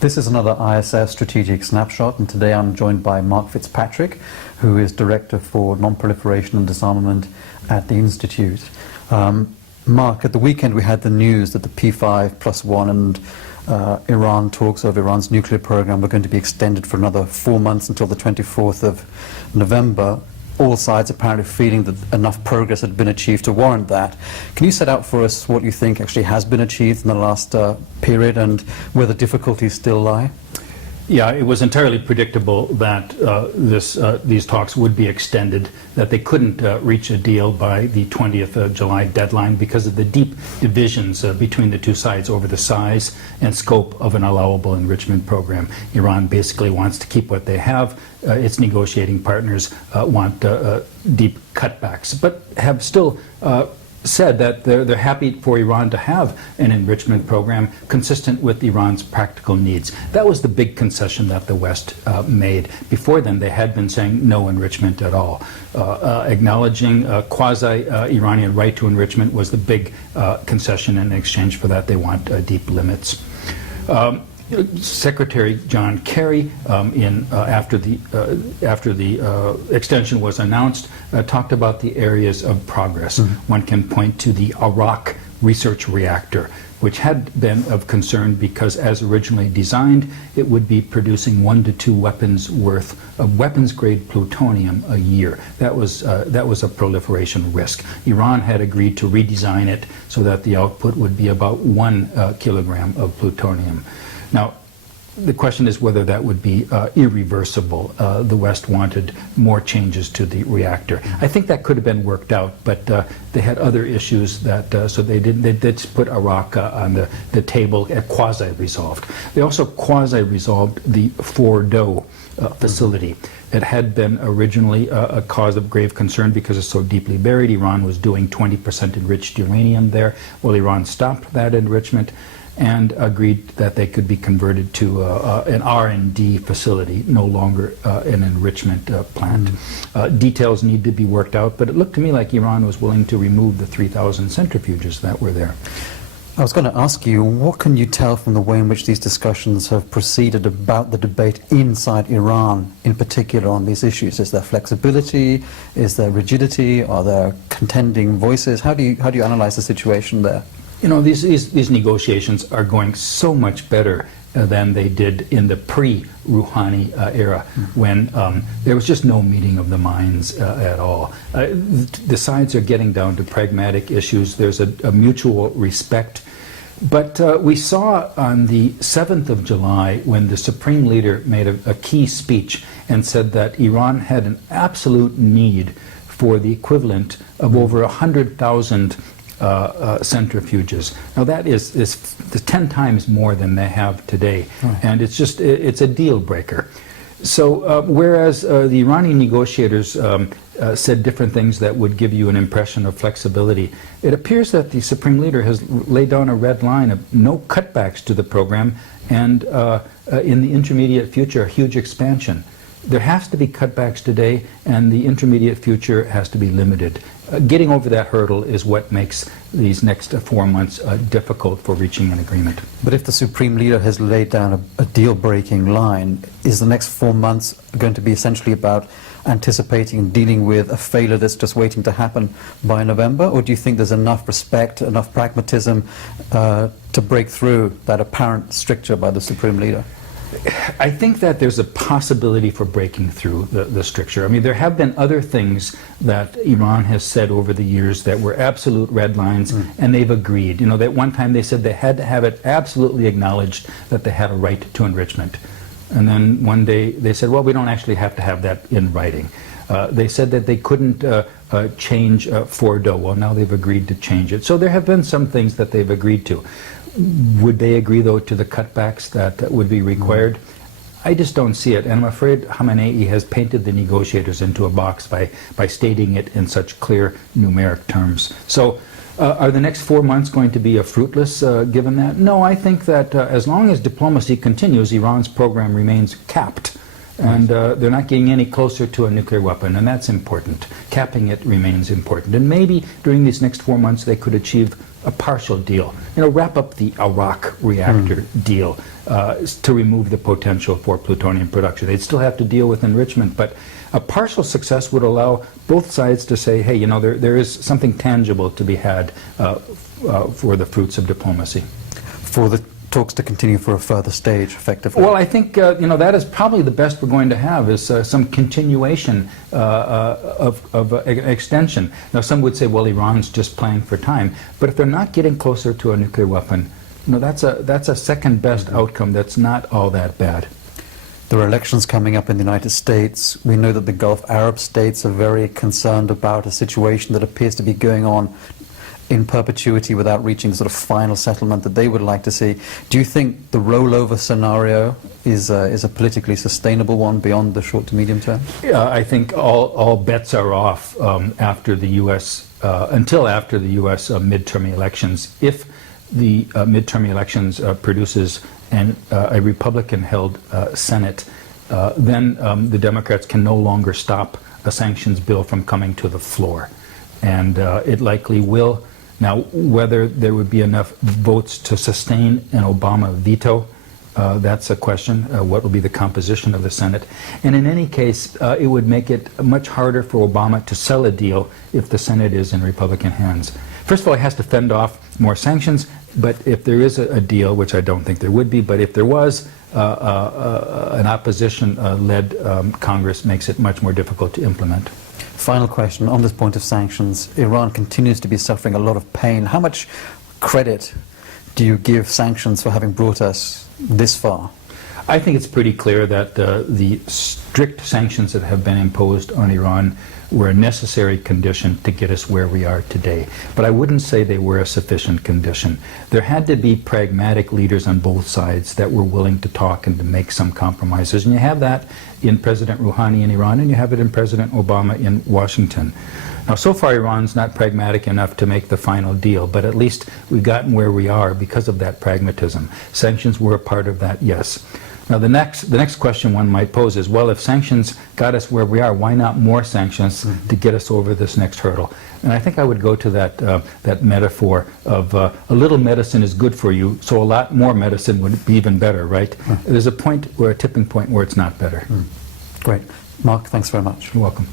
This is another ISS Strategic Snapshot, and today I'm joined by Mark Fitzpatrick, who is Director for Non-Proliferation and Disarmament at the Institute. Mark, at the weekend we had the news that the P5+1 and Iran talks of Iran's nuclear program were going to be extended for another 4 months until the 24th of November. All sides apparently feeling that enough progress had been achieved to warrant that. Can you set out for us what you think actually has been achieved in the last period and where the difficulties still lie? Yeah, it was entirely predictable that these talks would be extended, that they couldn't reach a deal by the 20th of July deadline because of the deep divisions between the two sides over the size and scope of an allowable enrichment program. Iran basically wants to keep what they have. Its negotiating partners want deep cutbacks, but have still said that they're happy for Iran to have an enrichment program consistent with Iran's practical needs. That was the big concession that the West made. Before then, they had been saying no enrichment at all. Acknowledging quasi-Iranian right to enrichment was the big concession. In exchange for that, they want deep limits. Secretary John Kerry, after the extension was announced, talked about the areas of progress. One can point to the Arak research reactor, which had been of concern because, as originally designed, it would be producing 1 to 2 weapons worth of weapons-grade plutonium a year. That was a proliferation risk. Iran had agreed to redesign it so that the output would be about 1 kilogram of plutonium. Now, the question is whether that would be irreversible. The West wanted more changes to the reactor. I think that could have been worked out, but they had other issues that, so they did put Iraq on the table at quasi-resolved. They also quasi-resolved the Fordow facility. It had been originally a cause of grave concern because it's so deeply buried. Iran was doing 20% enriched uranium there. Well, Iran stopped that enrichment and agreed that they could be converted to an R&D facility, no longer an enrichment plant. Details need to be worked out, but it looked to me like Iran was willing to remove the 3,000 centrifuges that were there. I was going to ask you, what can you tell from the way in which these discussions have proceeded about the debate inside Iran, in particular on these issues? Is there flexibility? Is there rigidity? Are there contending voices? How do you analyze the situation there? You know, these negotiations are going so much better than they did in the pre-Rouhani era, when there was just no meeting of the minds at all. The sides are getting down to pragmatic issues. There's a mutual respect. But we saw on the 7th of July, when the Supreme Leader made a key speech and said that Iran had an absolute need for the equivalent of over 100,000 centrifuges. Now that is 10 times more than they have today, and it's a deal breaker. So whereas the Iranian negotiators said different things that would give you an impression of flexibility, it appears that the Supreme Leader has laid down a red line of no cutbacks to the program, and in the intermediate future, a huge expansion. There has to be cutbacks today, and the intermediate future has to be limited. Getting over that hurdle is what makes these next 4 months difficult for reaching an agreement. But if the Supreme Leader has laid down a deal-breaking line, is the next 4 months going to be essentially about anticipating and dealing with a failure that's just waiting to happen by November? Or do you think there's enough respect, enough pragmatism to break through that apparent stricture by the Supreme Leader? I think that there's a possibility for breaking through the stricture. I mean, there have been other things that Iran has said over the years that were absolute red lines, and they've agreed. You know, that one time they said they had to have it absolutely acknowledged that they had a right to enrichment. And then one day they said, well, we don't actually have to have that in writing. They said that they couldn't change Fordow. Well, now they've agreed to change it. So there have been some things that they've agreed to. Would they agree, though, to the cutbacks that would be required? I just don't see it, and I'm afraid Khamenei has painted the negotiators into a box by stating it in such clear numeric terms. So are the next 4 months going to be fruitless given that? No, I think that as long as diplomacy continues, Iran's program remains capped. And they're not getting any closer to a nuclear weapon, and that's important. Capping it remains important. And maybe during these next 4 months they could achieve a partial deal. Wrap up the Iraq reactor deal to remove the potential for plutonium production. They'd still have to deal with enrichment, but a partial success would allow both sides to say, hey, there is something tangible to be had for the fruits of diplomacy. For the talks to continue for a further stage, effectively? Well, I think that is probably the best we're going to have, is some continuation of an extension. Now, some would say, well, Iran's just playing for time. But if they're not getting closer to a nuclear weapon, that's a second best outcome that's not all that bad. There are elections coming up in the United States. We know that the Gulf Arab states are very concerned about a situation that appears to be going on in perpetuity without reaching the sort of final settlement that they would like to see. Do you think the rollover scenario is a politically sustainable one beyond the short to medium term? Yeah, I think all bets are off after the U.S. Until after the U.S. Midterm elections. If the midterm elections produces a Republican-held Senate, then the Democrats can no longer stop a sanctions bill from coming to the floor, and it likely will. Now, whether there would be enough votes to sustain an Obama veto, that's a question. What will be the composition of the Senate? And in any case, it would make it much harder for Obama to sell a deal if the Senate is in Republican hands. First of all, he has to fend off more sanctions, but if there is a deal, which I don't think there would be, but if there was, an opposition-led Congress makes it much more difficult to implement. Final question on this point of sanctions. Iran continues to be suffering a lot of pain. How much credit do you give sanctions for having brought us this far? I think it's pretty clear that the strict sanctions that have been imposed on Iran were a necessary condition to get us where we are today. But I wouldn't say they were a sufficient condition. There had to be pragmatic leaders on both sides that were willing to talk and to make some compromises. And you have that in President Rouhani in Iran, and you have it in President Obama in Washington. Now, so far, Iran's not pragmatic enough to make the final deal, but at least we've gotten where we are because of that pragmatism. Sanctions were a part of that, yes. Now, the next question one might pose is, well, if sanctions got us where we are, why not more sanctions to get us over this next hurdle? And I think I would go to that metaphor of a little medicine is good for you, so a lot more medicine would be even better, right? There's a tipping point where it's not better. Great. Mark, thanks very much. You're welcome.